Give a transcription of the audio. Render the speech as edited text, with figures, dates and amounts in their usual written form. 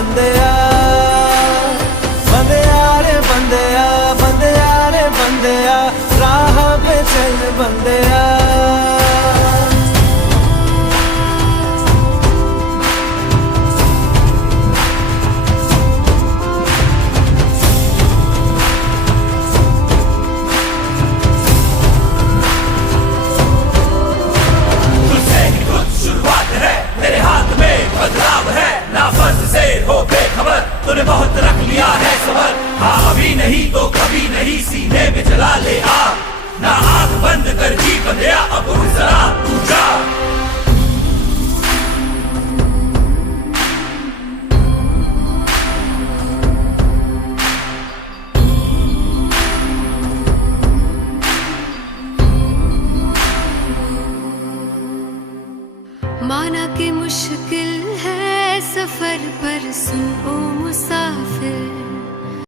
बंदिया बंदिया रे बंदिया बंदिया रे बंदिया राह पे चल बंदिया बदलाव है ना फर्ज से हो बेखबर तूने बहुत रख लिया है सबर हाँ अभी नहीं तो कभी नहीं सीने में जला ले आग ना आंख बंद कर जी बंदिया अब उठ जरा तू जा माना कि मुश्किल है सफर पर सुन ओ मुसाफिर